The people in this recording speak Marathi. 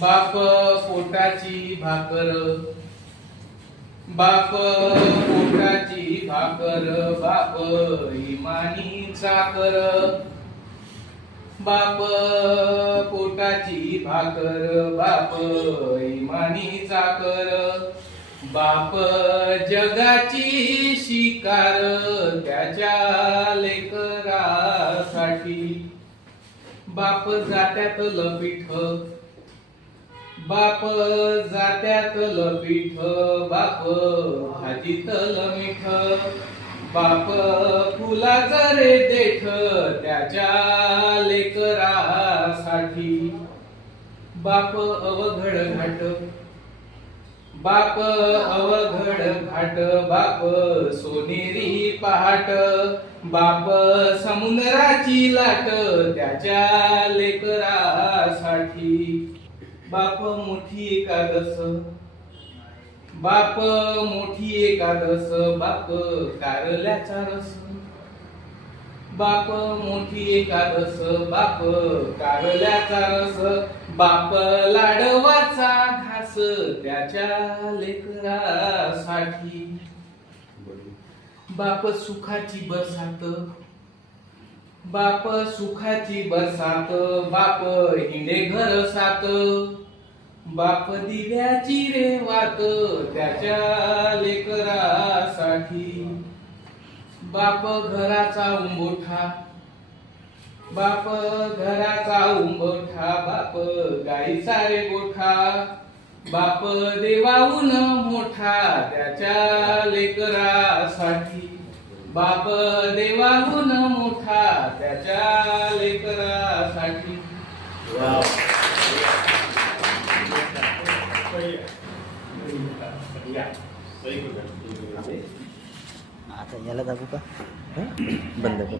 बाप पोटाची भाकर, बाप पोटाची भाकर, बाप इमानी चाकर, बाप पोटाची भाकर, बाप इमानी चाकर, बाप जगाची शिकार त्याच्या लेकरासाठी, बाप जात्यातलं पीठ, बाप जात्यातलं पीठ, बाप भाजीतलं मीठ, बाप फुलाचं रे देठ त्याच्या लेकरासाठी, बाप अवघड घाट, बाप अवघड घाट, बाप सोनेरी पहाट, बाप समुद्राची लाट त्याच्या लेकरासाठी, बाप मोठी एकादश, बाप मोठी एकादश, बाप कारल्याचा रस, बाप मोठी एकादश, बाप कारल्याचा रस, बाप लाडवाचा घास त्याच्या लेकरासाठी, बाप सुखाची बरसात, बाप सुखाची बरसात, बाप हिंडे घर सात, बाप दिव्याची रे वात त्याच्या लेकरासाठी, बाप घराचा उंबोठा, बाप घराचा उंबोठा, बाप गाईचा रे गोठा, बाप देवाहून मोठा त्याच्या लेकरासाठी, बाप देवाहून मोठा त्याच्या लेकरासाठी. आता याला दाखवू का? बंद कर.